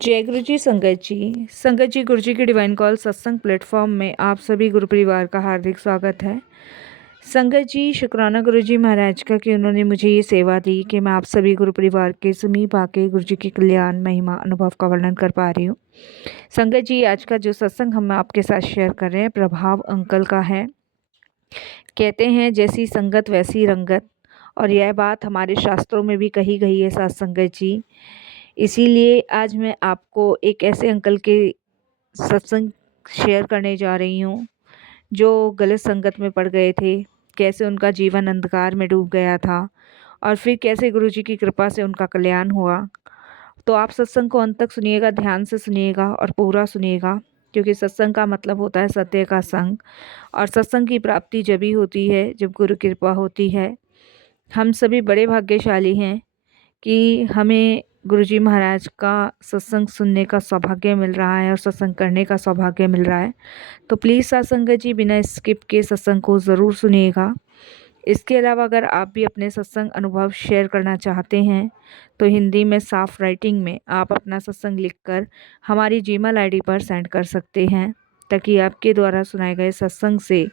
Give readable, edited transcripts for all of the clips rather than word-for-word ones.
जय गुरु जी संगत जी गुरु जी की डिवाइन कॉल सत्संग प्लेटफॉर्म में आप सभी गुरु परिवार का हार्दिक स्वागत है। संगत जी शुक्राना गुरु जी महाराज का कि उन्होंने मुझे ये सेवा दी कि मैं आप सभी गुरु परिवार के समीप आके गुरु जी की कल्याण महिमा अनुभव का वर्णन कर पा रही हूँ। संगत जी आज का जो सत्संग हम आपके साथ शेयर कर रहे हैं प्रभाव अंकल का है। कहते हैं जैसी संगत वैसी रंगत, और यह बात हमारे शास्त्रों में भी कही गई है साथ संगत जी। इसीलिए आज मैं आपको एक ऐसे अंकल के सत्संग शेयर करने जा रही हूँ जो गलत संगत में पड़ गए थे, कैसे उनका जीवन अंधकार में डूब गया था और फिर कैसे गुरुजी की कृपा से उनका कल्याण हुआ। तो आप सत्संग को अंत तक सुनिएगा, ध्यान से सुनिएगा और पूरा सुनिएगा, क्योंकि सत्संग का मतलब होता है सत्य का संग, और सत्संग की प्राप्ति जब ही होती है जब गुरु कृपा होती है। हम सभी बड़े भाग्यशाली हैं कि हमें गुरुजी महाराज का सत्संग सुनने का सौभाग्य मिल रहा है और सत्संग करने का सौभाग्य मिल रहा है। तो प्लीज़ सत्संगत जी बिना स्किप के सत्संग को ज़रूर सुनिएगा। इसके अलावा अगर आप भी अपने सत्संग अनुभव शेयर करना चाहते हैं तो हिंदी में साफ राइटिंग में आप अपना सत्संग लिखकर हमारी जीमेल आईडी पर सेंड कर सकते हैं, ताकि आपके द्वारा सुनाए गए सत्संग से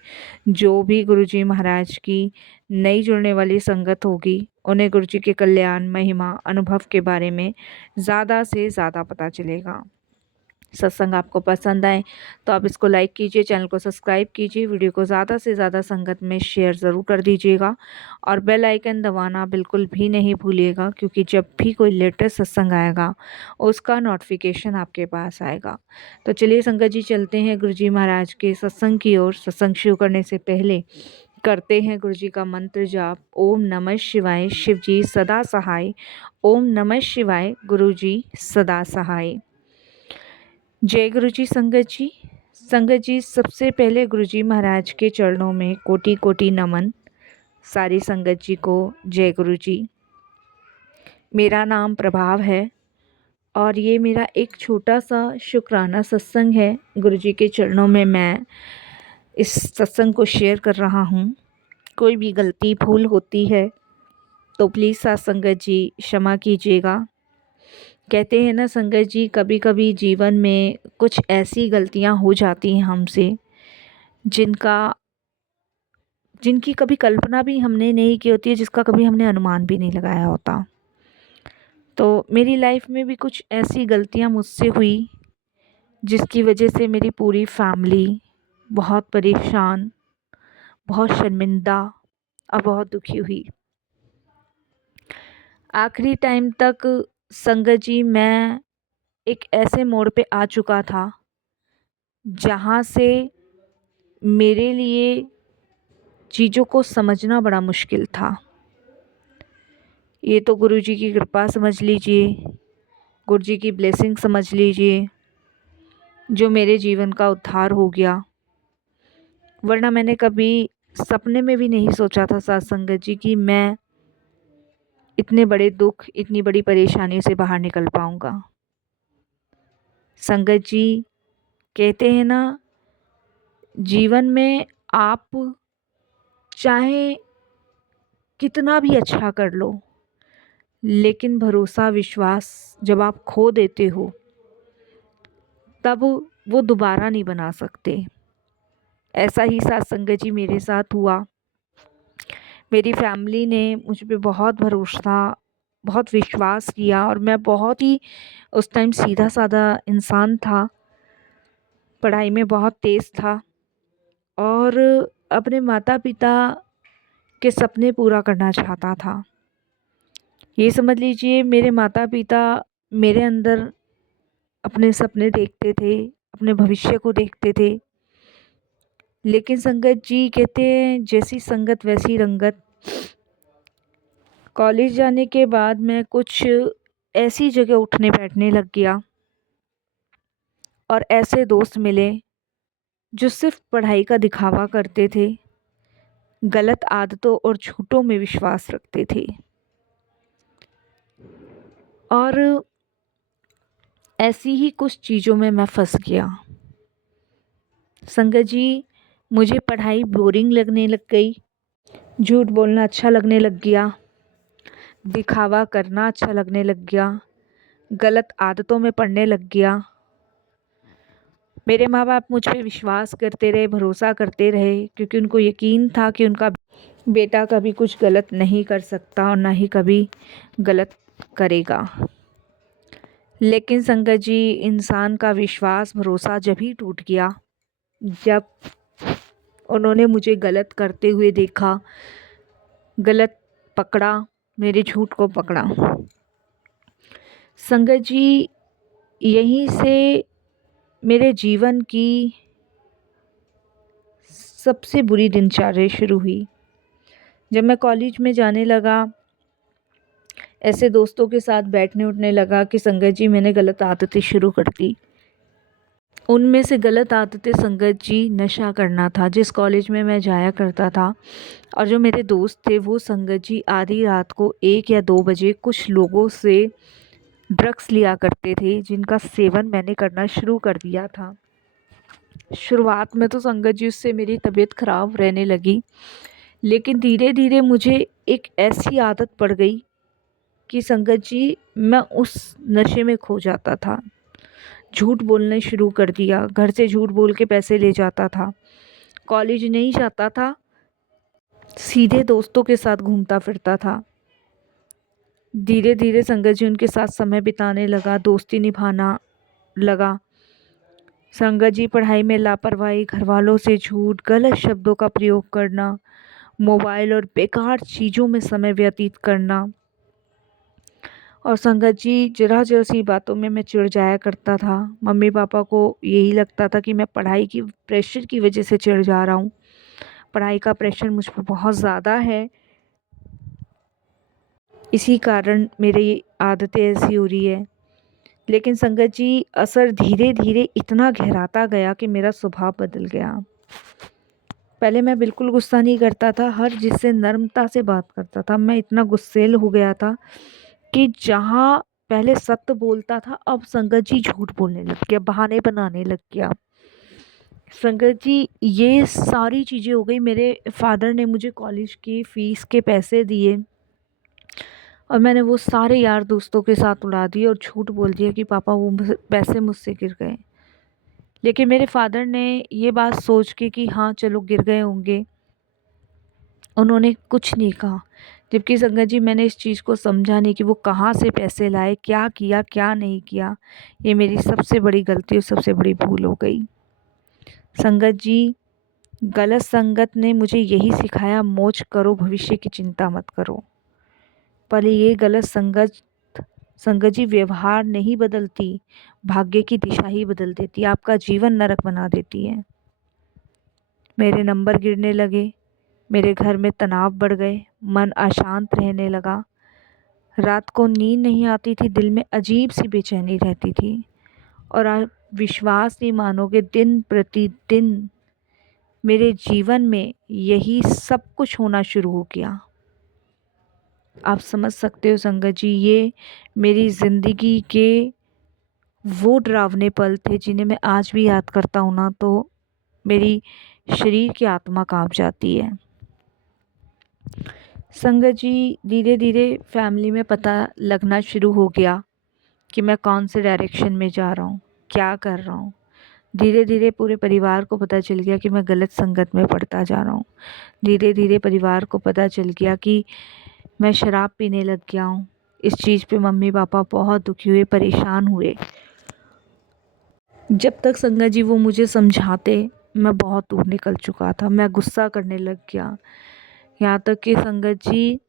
जो भी गुरुजी महाराज की नई जुड़ने वाली संगत होगी उन्हें गुरुजी के कल्याण महिमा अनुभव के बारे में ज़्यादा से ज़्यादा पता चलेगा। सत्संग आपको पसंद आए तो आप इसको लाइक कीजिए, चैनल को सब्सक्राइब कीजिए, वीडियो को ज़्यादा से ज़्यादा संगत में शेयर ज़रूर कर दीजिएगा और बेल आइकन दबाना बिल्कुल भी नहीं भूलिएगा, क्योंकि जब भी कोई लेटेस्ट सत्संग आएगा उसका नोटिफिकेशन आपके पास आएगा। तो चलिए संगत जी चलते हैं गुरुजी महाराज के सत्संग की ओर। सत्संग शुरू करने से पहले करते हैं गुरुजी का मंत्र जाप। ओम नमः शिवाय, शिव जी सदा सहाय। ओम नमः शिवाय, गुरुजी सदा सहाय। जय गुरु जी संगत जी। संगत जी सबसे पहले गुरु जी महाराज के चरणों में कोटि कोटि नमन। सारी संगत जी को जय गुरु जी। मेरा नाम प्रभाव है और ये मेरा एक छोटा सा शुक्राना सत्संग है। गुरु जी के चरणों में मैं इस सत्संग को शेयर कर रहा हूँ। कोई भी गलती भूल होती है तो प्लीज़ साथ संगत जी क्षमा कीजिएगा। कहते हैं ना संगत जी, कभी कभी जीवन में कुछ ऐसी गलतियां हो जाती हैं हमसे जिनकी कभी कल्पना भी हमने नहीं की होती है, जिसका कभी हमने अनुमान भी नहीं लगाया होता। तो मेरी लाइफ में भी कुछ ऐसी गलतियां मुझसे हुई जिसकी वजह से मेरी पूरी फैमिली बहुत परेशान, बहुत शर्मिंदा और बहुत दुखी हुई। आखिरी टाइम तक संगत जी मैं एक ऐसे मोड़ पे आ चुका था जहाँ से मेरे लिए चीज़ों को समझना बड़ा मुश्किल था। ये तो गुरु जी की कृपा समझ लीजिए, गुरु जी की ब्लेसिंग समझ लीजिए, जो मेरे जीवन का उद्धार हो गया। वरना मैंने कभी सपने में भी नहीं सोचा था साथ संगत जी कि मैं इतने बड़े दुख, इतनी बड़ी परेशानी से बाहर निकल पाऊँगा। संगत जी कहते हैं ना, जीवन में आप चाहे कितना भी अच्छा कर लो, लेकिन भरोसा विश्वास जब आप खो देते हो तब वो दोबारा नहीं बना सकते। ऐसा ही साथ संगत जी मेरे साथ हुआ। मेरी फैमिली ने मुझ पे बहुत भरोसा, बहुत विश्वास किया, और मैं बहुत ही उस टाइम सीधा साधा इंसान था, पढ़ाई में बहुत तेज़ था और अपने माता पिता के सपने पूरा करना चाहता था। ये समझ लीजिए मेरे माता पिता मेरे अंदर अपने सपने देखते थे, अपने भविष्य को देखते थे। लेकिन संगत जी कहते हैं जैसी संगत वैसी रंगत। कॉलेज जाने के बाद मैं कुछ ऐसी जगह उठने बैठने लग गया और ऐसे दोस्त मिले जो सिर्फ पढ़ाई का दिखावा करते थे, गलत आदतों और झूठों में विश्वास रखते थे, और ऐसी ही कुछ चीज़ों में मैं फंस गया। संगत जी मुझे पढ़ाई बोरिंग लगने लग गई, झूठ बोलना अच्छा लगने लग गया, दिखावा करना अच्छा लगने लग गया, गलत आदतों में पड़ने लग गया। मेरे माँ बाप मुझ पे विश्वास करते रहे, भरोसा करते रहे, क्योंकि उनको यकीन था कि उनका बेटा कभी कुछ गलत नहीं कर सकता और ना ही कभी गलत करेगा। लेकिन संगत जी, इंसान का विश्वास भरोसा जब ही टूट गया जब उन्होंने मुझे गलत करते हुए देखा, गलत पकड़ा, मेरे झूठ को पकड़ा। संगत जी, यहीं से मेरे जीवन की सबसे बुरी दिनचर्या शुरू हुई। जब मैं कॉलेज में जाने लगा, ऐसे दोस्तों के साथ बैठने उठने लगा कि संगत जी मैंने गलत आदतें शुरू कर दी। उनमें से गलत आदतें संगत जी नशा करना था। जिस कॉलेज में मैं जाया करता था और जो मेरे दोस्त थे वो संगत जी आधी रात को 1 या 2 बजे कुछ लोगों से ड्रग्स लिया करते थे, जिनका सेवन मैंने करना शुरू कर दिया था। शुरुआत में तो संगत जी उससे मेरी तबीयत ख़राब रहने लगी, लेकिन धीरे धीरे मुझे एक ऐसी आदत पड़ गई कि संगत जी मैं उस नशे में खो जाता था। झूठ बोलने शुरू कर दिया, घर से झूठ बोल के पैसे ले जाता था, कॉलेज नहीं जाता था, सीधे दोस्तों के साथ घूमता फिरता था। धीरे धीरे संगत जी उनके साथ समय बिताने लगा, दोस्ती निभाना लगा। संगत जी पढ़ाई में लापरवाही, घर वालों से झूठ, गलत शब्दों का प्रयोग करना, मोबाइल और बेकार चीज़ों में समय व्यतीत करना। और संगत जी जरा जरा सी बातों में मैं चिढ़ जाया करता था। मम्मी पापा को यही लगता था कि मैं पढ़ाई की प्रेशर की वजह से चिढ़ जा रहा हूँ। पढ़ाई का प्रेशर मुझ पर बहुत ज़्यादा है, इसी कारण मेरी आदतें ऐसी हो रही है। लेकिन संगत जी असर धीरे धीरे इतना गहराता गया कि मेरा स्वभाव बदल गया। पहले मैं बिल्कुल गुस्सा नहीं करता था, हर जिससे नर्मता से बात करता था। मैं इतना गुस्सैल हो गया था कि जहाँ पहले सत्य बोलता था, अब संगत जी झूठ बोलने लग गया, बहाने बनाने लग गया। संगत जी ये सारी चीज़ें हो गई। मेरे फादर ने मुझे कॉलेज की फ़ीस के पैसे दिए और मैंने वो सारे यार दोस्तों के साथ उड़ा दिए और झूठ बोल दिया कि पापा वो पैसे मुझसे गिर गए। लेकिन मेरे फादर ने ये बात सोच के कि हाँ चलो गिर गए होंगे, उन्होंने कुछ नहीं कहा। जबकि संगत जी मैंने इस चीज़ को समझा नहीं कि वो कहाँ से पैसे लाए, क्या किया क्या नहीं किया। ये मेरी सबसे बड़ी गलती और सबसे बड़ी भूल हो गई। संगत जी गलत संगत ने मुझे यही सिखाया, मौज करो, भविष्य की चिंता मत करो। पर ये गलत संगत जी व्यवहार नहीं बदलती, भाग्य की दिशा ही बदल देती है, आपका जीवन नरक बना देती है। मेरे नंबर गिरने लगे, मेरे घर में तनाव बढ़ गए, मन अशांत रहने लगा, रात को नींद नहीं आती थी, दिल में अजीब सी बेचैनी रहती थी। और आप विश्वास नहीं मानोगे, दिन प्रतिदिन मेरे जीवन में यही सब कुछ होना शुरू हो गया। आप समझ सकते हो संगत जी, ये मेरी ज़िंदगी के वो डरावने पल थे जिन्हें मैं आज भी याद करता हूँ ना तो मेरी शरीर की आत्मा काँप जाती है। संगत जी धीरे धीरे फैमिली में पता लगना शुरू हो गया कि मैं कौन से डायरेक्शन में जा रहा हूँ, क्या कर रहा हूँ। धीरे धीरे पूरे परिवार को पता चल गया कि मैं गलत संगत में पड़ता जा रहा हूँ। धीरे धीरे परिवार को पता चल गया कि मैं शराब पीने लग गया हूँ। इस चीज़ पे मम्मी पापा बहुत दुखी हुए, परेशान हुए। जब तक संगत जी वो मुझे समझाते, मैं बहुत दूर निकल चुका था। मैं गुस्सा करने लग गया, यहाँ तक कि संगत जी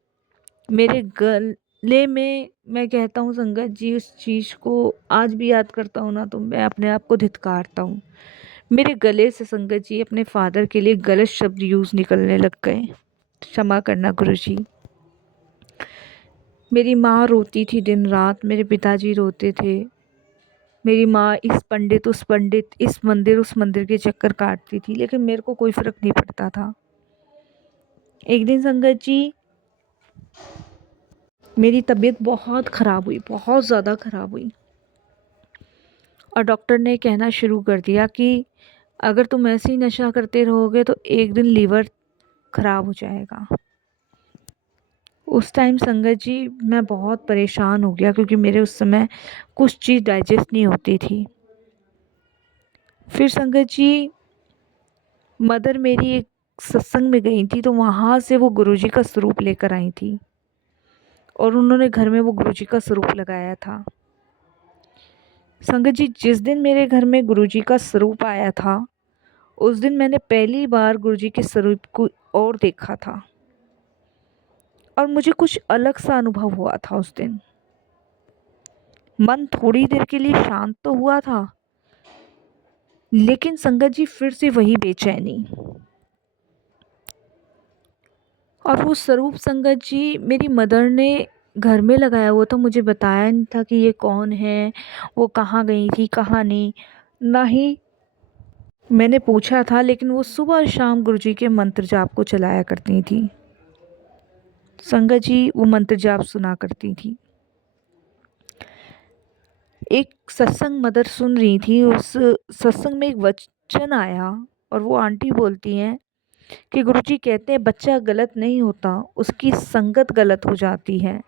मेरे गले में, मैं कहता हूँ संगत जी उस चीज़ को आज भी याद करता हूँ ना तो मैं अपने आप को धिक्कारता हूँ। मेरे गले से संगत जी अपने फादर के लिए गलत शब्द यूज़ निकलने लग गए। क्षमा करना गुरुजी। मेरी माँ रोती थी दिन रात, मेरे पिताजी रोते थे। मेरी माँ इस पंडित उस पंडित, इस मंदिर उस मंदिर के चक्कर काटती थी, लेकिन मेरे को कोई फ़र्क नहीं पड़ता था। एक दिन संगत जी मेरी तबीयत बहुत ख़राब हुई, बहुत ज़्यादा ख़राब हुई और डॉक्टर ने कहना शुरू कर दिया कि अगर तुम ऐसे ही नशा करते रहोगे तो एक दिन लीवर ख़राब हो जाएगा। उस टाइम संगत जी मैं बहुत परेशान हो गया, क्योंकि मेरे उस समय कुछ चीज़ डाइजेस्ट नहीं होती थी। फिर संगत जी मदर मेरी एक सत्संग में गई थी, तो वहाँ से वो गुरुजी का स्वरूप लेकर आई थी और उन्होंने घर में वो गुरुजी का स्वरूप लगाया था। संगत जी जिस दिन मेरे घर में गुरुजी का स्वरूप आया था, उस दिन मैंने पहली बार गुरुजी के स्वरूप को और देखा था और मुझे कुछ अलग सा अनुभव हुआ था उस दिन। मन थोड़ी देर के लिए शांत तो हुआ था, लेकिन संगत जी फिर से वही बेचैनी। और वो स्वरूप संगत जी मेरी मदर ने घर में लगाया हुआ था, मुझे बताया नहीं था कि ये कौन है, वो कहाँ गई थी कहाँ नहीं, ना ही मैंने पूछा था। लेकिन वो सुबह शाम गुरुजी के मंत्र जाप को चलाया करती थी। संगत जी वो मंत्र जाप सुना करती थी। एक सत्संग मदर सुन रही थी, उस सत्संग में एक वचन आया और वो आंटी बोलती हैं कि गुरुजी कहते हैं बच्चा गलत नहीं होता, उसकी संगत गलत हो जाती है।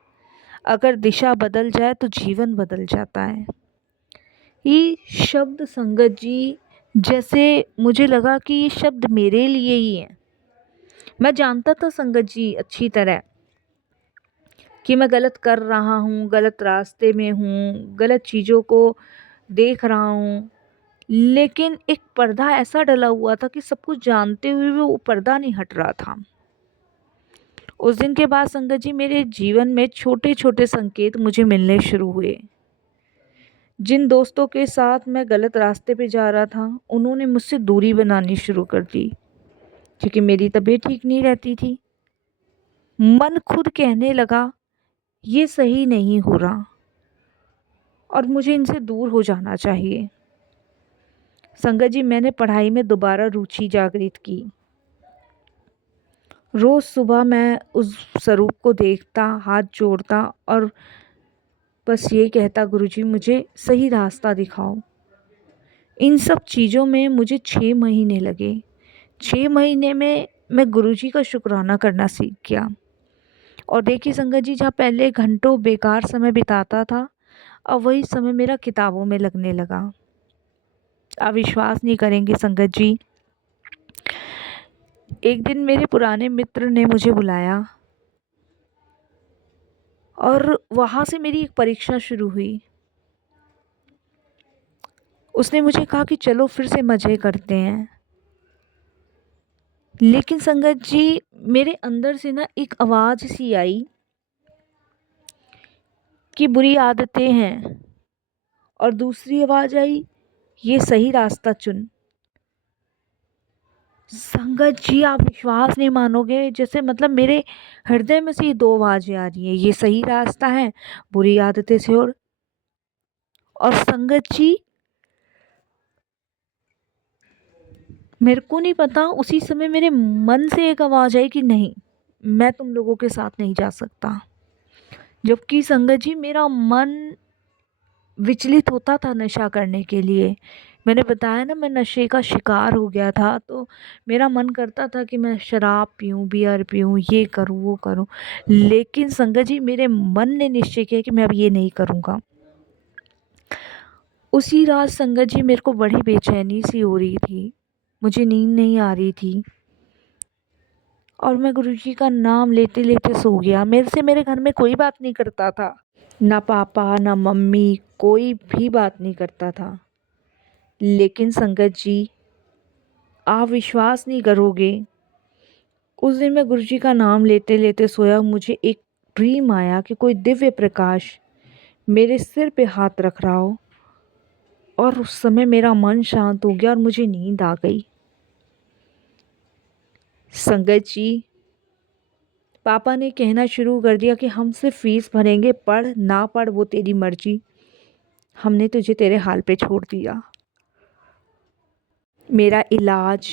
अगर दिशा बदल जाए तो जीवन बदल जाता है। ये शब्द संगत जी, जैसे मुझे लगा कि ये शब्द मेरे लिए ही है। मैं जानता था संगत जी अच्छी तरह कि मैं गलत कर रहा हूँ, गलत रास्ते में हूँ, गलत चीज़ों को देख रहा हूँ, लेकिन एक पर्दा ऐसा डला हुआ था कि सब कुछ जानते हुए भी वो पर्दा नहीं हट रहा था। उस दिन के बाद संगत जी मेरे जीवन में छोटे छोटे संकेत मुझे मिलने शुरू हुए। जिन दोस्तों के साथ मैं गलत रास्ते पे जा रहा था, उन्होंने मुझसे दूरी बनानी शुरू कर दी, क्योंकि मेरी तबीयत ठीक नहीं रहती थी। मन खुद कहने लगा ये सही नहीं हो रहा और मुझे इनसे दूर हो जाना चाहिए। संगत जी मैंने पढ़ाई में दोबारा रुचि जागृत की। रोज़ सुबह मैं उस स्वरूप को देखता, हाथ जोड़ता और बस ये कहता, गुरुजी मुझे सही रास्ता दिखाओ। इन सब चीज़ों में मुझे 6 महीने लगे। 6 महीने में मैं गुरुजी का शुक्राना करना सीख गया। और देखिए संगत जी, जहाँ पहले घंटों बेकार समय बिताता था, अब वही समय मेरा किताबों में लगने लगा। आप विश्वास नहीं करेंगे संगत जी, एक दिन मेरे पुराने मित्र ने मुझे बुलाया और वहाँ से मेरी एक परीक्षा शुरू हुई। उसने मुझे कहा कि चलो फिर से मज़े करते हैं। लेकिन संगत जी मेरे अंदर से ना एक आवाज़ सी आई कि बुरी आदतें हैं, और दूसरी आवाज़ आई ये सही रास्ता चुन। संगत जी आप विश्वास नहीं मानोगे, जैसे मतलब मेरे हृदय में से ये दो आवाज़ें आ रही हैं, ये सही रास्ता है, बुरी आदतें से। और संगत जी मेरे को नहीं पता, उसी समय मेरे मन से एक आवाज़ आई कि नहीं, मैं तुम लोगों के साथ नहीं जा सकता। जबकि संगत जी मेरा मन विचलित होता था नशा करने के लिए। मैंने बताया ना, मैं नशे का शिकार हो गया था, तो मेरा मन करता था कि मैं शराब पीऊँ, बियर पीऊँ, ये करूँ वो करूँ। लेकिन संगत जी मेरे मन ने निश्चय किया कि मैं अब ये नहीं करूँगा। उसी रात संगत जी मेरे को बड़ी बेचैनी सी हो रही थी, मुझे नींद नहीं आ रही थी और मैं गुरुजी का नाम लेते लेते सो गया। मेरे से मेरे घर में कोई बात नहीं करता था, ना पापा ना मम्मी, कोई भी बात नहीं करता था। लेकिन संगत जी आप विश्वास नहीं करोगे, उस दिन मैं गुरुजी का नाम लेते लेते सोया, मुझे एक ड्रीम आया कि कोई दिव्य प्रकाश मेरे सिर पे हाथ रख रहा हो, और उस समय मेरा मन शांत हो गया और मुझे नींद आ गई। संगत जी पापा ने कहना शुरू कर दिया कि हम सिर्फ फीस भरेंगे, पढ़ ना पढ़ वो तेरी मर्जी, हमने तुझे तेरे हाल पे छोड़ दिया। मेरा इलाज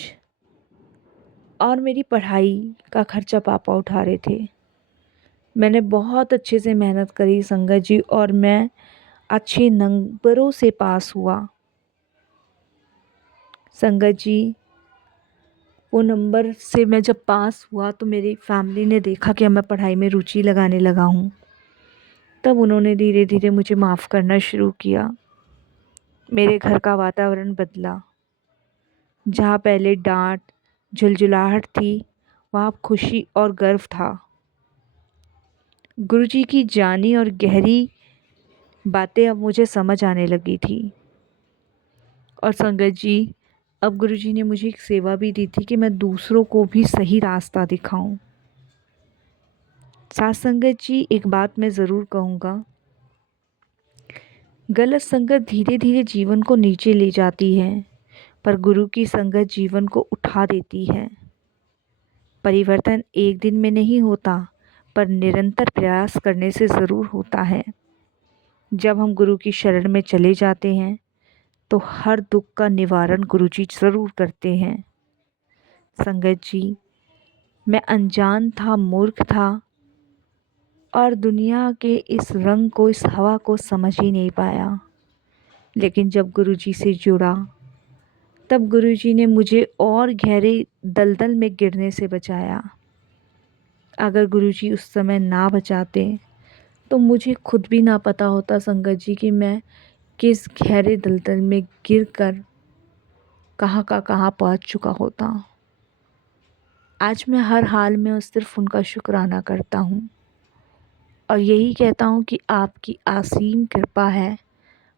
और मेरी पढ़ाई का खर्चा पापा उठा रहे थे। मैंने बहुत अच्छे से मेहनत करी संगत जी, और मैं अच्छे नंबरों से पास हुआ। संगत जी वो नंबर से मैं जब पास हुआ तो मेरी फैमिली ने देखा कि मैं पढ़ाई में रुचि लगाने लगा हूँ। तब उन्होंने धीरे धीरे मुझे माफ़ करना शुरू किया। मेरे घर का वातावरण बदला। जहाँ पहले डांट, झुलझुलाहट थी, वहाँ अब खुशी और गर्व था। गुरुजी की जानी और गहरी बातें अब मुझे समझ आने लगी थी। और संगत जी, अब गुरुजी ने मुझे एक सेवा भी दी थी कि मैं दूसरों को भी सही रास्ता दिखाऊं। साथ संगत जी, एक बात मैं ज़रूर कहूँगा, गलत संगत धीरे धीरे जीवन को नीचे ले जाती है, पर गुरु की संगत जीवन को उठा देती है। परिवर्तन एक दिन में नहीं होता, पर निरंतर प्रयास करने से ज़रूर होता है। जब हम गुरु की शरण में चले जाते हैं तो हर दुख का निवारण गुरुजी ज़रूर करते हैं। संगत जी, मैं अनजान था, मूर्ख था और दुनिया के इस रंग को, इस हवा को समझ ही नहीं पाया। लेकिन जब गुरुजी से जुड़ा, तब गुरुजी ने मुझे और गहरे दलदल में गिरने से बचाया। अगर गुरुजी उस समय ना बचाते तो मुझे खुद भी ना पता होता संगत जी कि मैं किस गहरे दलदल में गिरकर कहाँ का कहाँ पहुँच चुका होता। आज मैं हर हाल में सिर्फ उनका शुक्राना करता हूँ और यही कहता हूँ कि आपकी असीम कृपा है,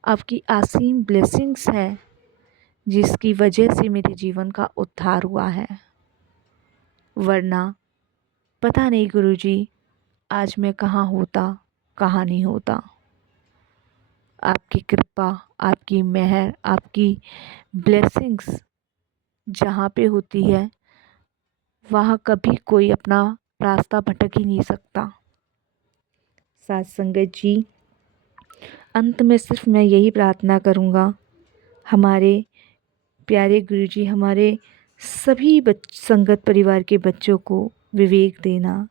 आपकी असीम ब्लेसिंग्स है, जिसकी वजह से मेरे जीवन का उद्धार हुआ है। वरना पता नहीं गुरुजी, आज मैं कहाँ होता, कहाँ नहीं होता। आपकी कृपा, आपकी मेहर, आपकी ब्लेसिंग्स जहाँ पे होती है, वहाँ कभी कोई अपना रास्ता भटक ही नहीं सकता। साथ संगत जी, अंत में सिर्फ मैं यही प्रार्थना करूँगा, हमारे प्यारे गुरुजी हमारे सभी संगत परिवार के बच्चों को विवेक देना,